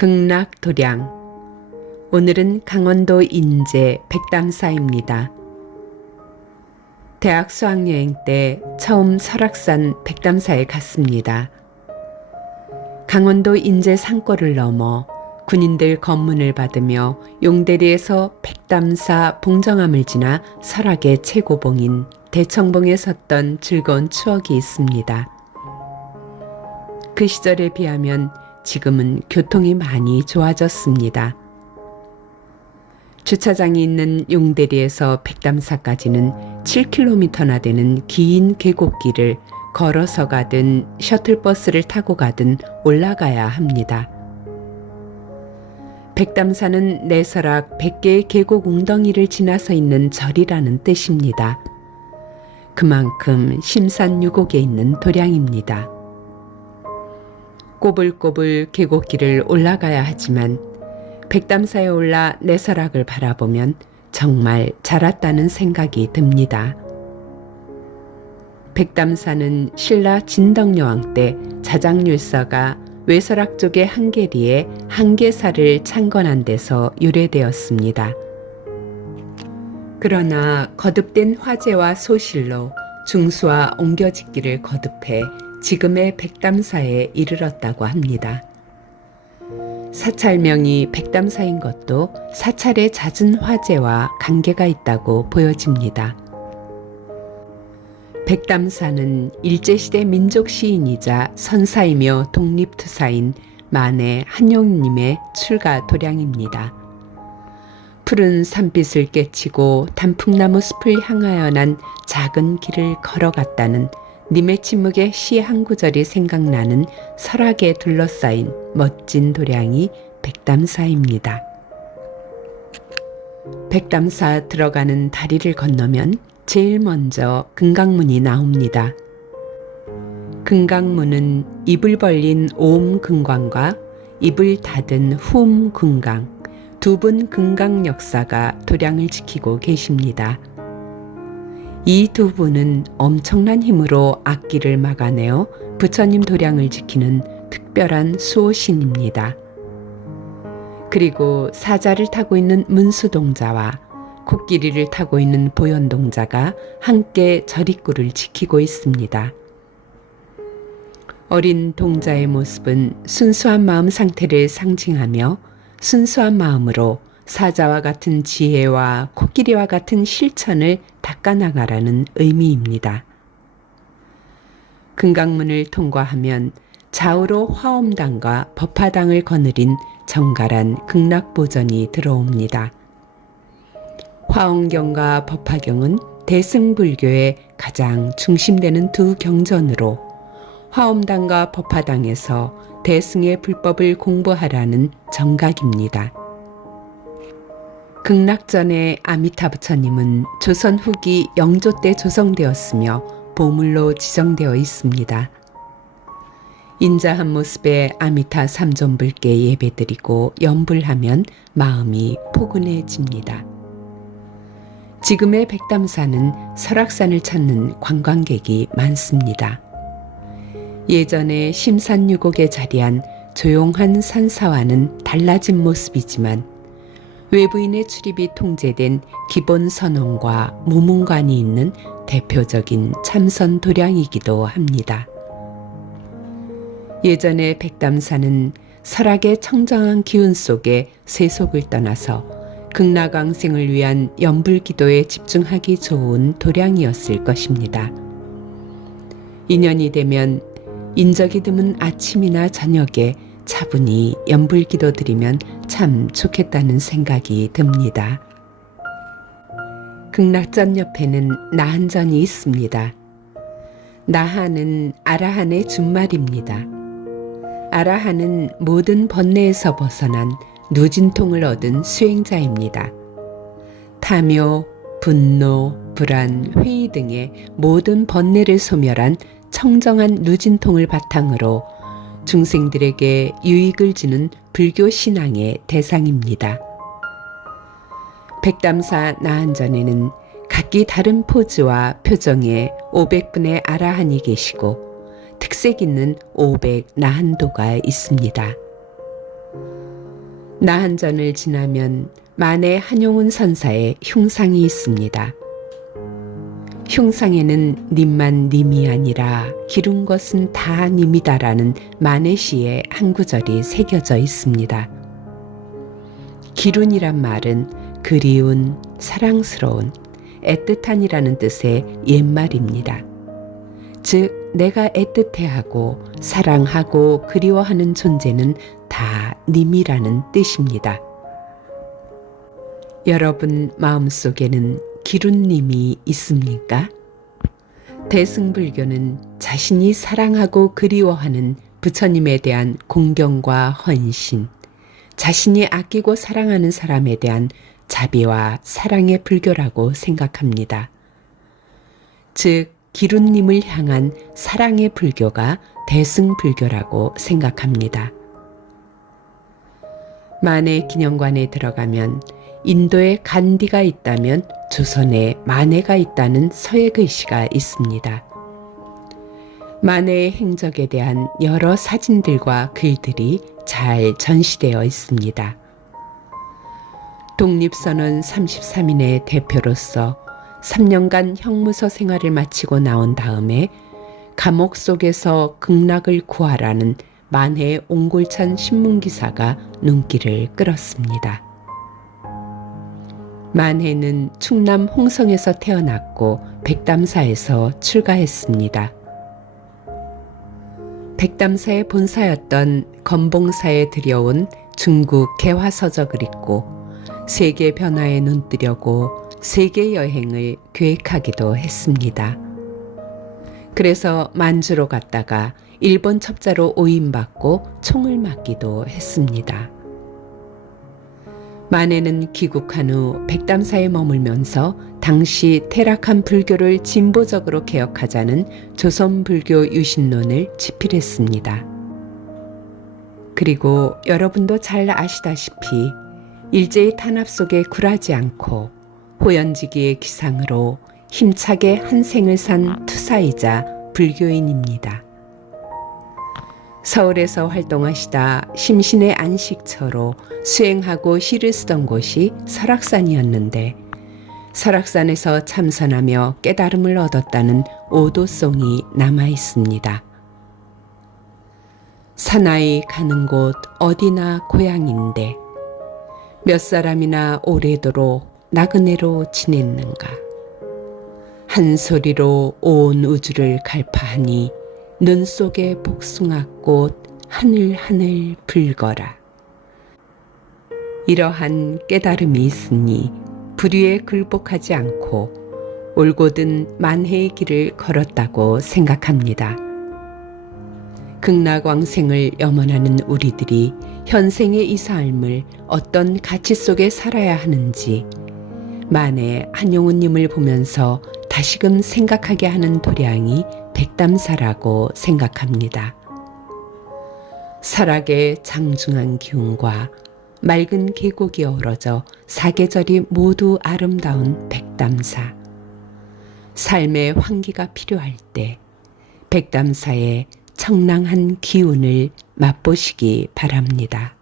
극락도량. 오늘은 강원도 인제 백담사입니다. 대학 수학여행 때 처음 설악산 백담사에 갔습니다. 강원도 인제 산골을 넘어 군인들 검문을 받으며 용대리에서 백담사 봉정암을 지나 설악의 최고봉인 대청봉에 섰던 즐거운 추억이 있습니다. 그 시절에 비하면 지금은 교통이 많이 좋아졌습니다. 주차장이 있는 용대리에서 백담사까지는 7km나 되는 긴 계곡길을 걸어서 가든 셔틀버스를 타고 가든 올라가야 합니다. 백담사는 내설악 100개의 계곡 웅덩이를 지나서 있는 절이라는 뜻입니다. 그만큼 심산유곡에 있는 도량입니다. 꼬불꼬불 계곡길을 올라가야 하지만 백담사에 올라 내설악을 바라보면 정말 잘 왔다는 생각이 듭니다. 백담사는 신라 진덕여왕 때 자장율서가 외설악 쪽의 한계리에 한계사를 창건한 데서 유래되었습니다. 그러나 거듭된 화재와 소실로 중수와 옮겨짓기를 거듭해 지금의 백담사에 이르렀다고 합니다. 사찰명이 백담사인 것도 사찰의 잦은 화재와 관계가 있다고 보여집니다. 백담사는 일제시대 민족시인이자 선사이며 독립투사인 만해 한용님의 출가 도량입니다. 푸른 산빛을 깨치고 단풍나무 숲을 향하여 난 작은 길을 걸어갔다는 님의 침묵의 시 한 구절이 생각나는 설악에 둘러싸인 멋진 도량이 백담사입니다. 백담사 들어가는 다리를 건너면 제일 먼저 금강문이 나옵니다. 금강문은 입을 벌린 오음금강과 입을 닫은 후음금강, 두 분 금강 역사가 도량을 지키고 계십니다. 이 두 분은 엄청난 힘으로 악기를 막아내어 부처님 도량을 지키는 특별한 수호신입니다. 그리고 사자를 타고 있는 문수동자와 코끼리를 타고 있는 보현동자가 함께 절입구를 지키고 있습니다. 어린 동자의 모습은 순수한 마음 상태를 상징하며 순수한 마음으로 사자와 같은 지혜와 코끼리와 같은 실천을 닦아나가라는 의미입니다. 금강문을 통과하면 좌우로 화엄당과 법화당을 거느린 정갈한 극락보전이 들어옵니다. 화엄경과 법화경은 대승불교의 가장 중심되는 두 경전으로 화엄당과 법화당에서 대승의 불법을 공부하라는 정각입니다. 극락전의 아미타 부처님은 조선 후기 영조 때 조성되었으며 보물로 지정되어 있습니다. 인자한 모습의 아미타 삼존불께 예배드리고 염불하면 마음이 포근해집니다. 지금의 백담사는 설악산을 찾는 관광객이 많습니다. 예전에 심산유곡에 자리한 조용한 산사와는 달라진 모습이지만 외부인의 출입이 통제된 기본 선원과 무문관이 있는 대표적인 참선 도량이기도 합니다. 예전의 백담사는 설악의 청정한 기운 속에 세속을 떠나서 극락왕생을 위한 염불기도에 집중하기 좋은 도량이었을 것입니다. 인연이 되면 인적이 드문 아침이나 저녁에 차분히 염불기도 드리면 참 좋겠다는 생각이 듭니다. 극락전 옆에는 나한전이 있습니다. 나한은 아라한의 준말입니다. 아라한은 모든 번뇌에서 벗어난 누진통을 얻은 수행자입니다. 탐욕, 분노, 불안, 회의 등의 모든 번뇌를 소멸한 청정한 누진통을 바탕으로 중생들에게 유익을 주는 불교 신앙의 대상입니다. 백담사 나한전에는 각기 다른 포즈와 표정의 500분의 아라한이 계시고 특색 있는 500 나한도가 있습니다. 나한전을 지나면 만해 한용운 선사의 흉상이 있습니다. 흉상에는 님만 님이 아니라 기룬 것은 다 님이다라는 만해 시의 한 구절이 새겨져 있습니다. 기룬이란 말은 그리운, 사랑스러운, 애틋한이라는 뜻의 옛말입니다. 즉 내가 애틋해하고 사랑하고 그리워하는 존재는 다 님이라는 뜻입니다. 여러분 마음속에는 기룬님이 있습니까? 대승불교는 자신이 사랑하고 그리워하는 부처님에 대한 공경과 헌신, 자신이 아끼고 사랑하는 사람에 대한 자비와 사랑의 불교라고 생각합니다. 즉 기룬님을 향한 사랑의 불교가 대승불교라고 생각합니다. 만해 기념관에 들어가면 인도에 간디가 있다면 조선에 만해가 있다는 서예 글씨가 있습니다. 만해의 행적에 대한 여러 사진들과 글들이 잘 전시되어 있습니다. 독립선언 33인의 대표로서 3년간 형무소 생활을 마치고 나온 다음에 감옥 속에서 극락을 구하라는 만해의 옹골찬 신문기사가 눈길을 끌었습니다. 만해는 충남 홍성에서 태어났고 백담사에서 출가했습니다. 백담사의 본사였던 건봉사에 들여온 중국 개화서적을 읽고 세계 변화에 눈뜨려고 세계 여행을 계획하기도 했습니다. 그래서 만주로 갔다가 일본 첩자로 오인받고 총을 맞기도 했습니다. 만해는 귀국한 후 백담사에 머물면서 당시 퇴락한 불교를 진보적으로 개혁하자는 조선불교 유신론을 집필했습니다. 그리고 여러분도 잘 아시다시피 일제의 탄압 속에 굴하지 않고 호연지기의 기상으로 힘차게 한 생을 산 투사이자 불교인입니다. 서울에서 활동하시다 심신의 안식처로 수행하고 시를 쓰던 곳이 설악산이었는데 설악산에서 참선하며 깨달음을 얻었다는 오도송이 남아 있습니다. 사나이 가는 곳 어디나 고향인데 몇 사람이나 오래도록 나그네로 지냈는가. 한 소리로 온 우주를 갈파하니 눈 속에 복숭아꽃 하늘하늘 붉어라. 이러한 깨달음이 있으니 불의에 굴복하지 않고 올곧은 만해의 길을 걸었다고 생각합니다. 극락왕생을 염원하는 우리들이 현생의 이 삶을 어떤 가치 속에 살아야 하는지 만해 한용운님을 보면서 다시금 생각하게 하는 도량이 백담사라고 생각합니다. 설악의 장중한 기운과 맑은 계곡이 어우러져 사계절이 모두 아름다운 백담사. 삶의 환기가 필요할 때 백담사의 청량한 기운을 맛보시기 바랍니다.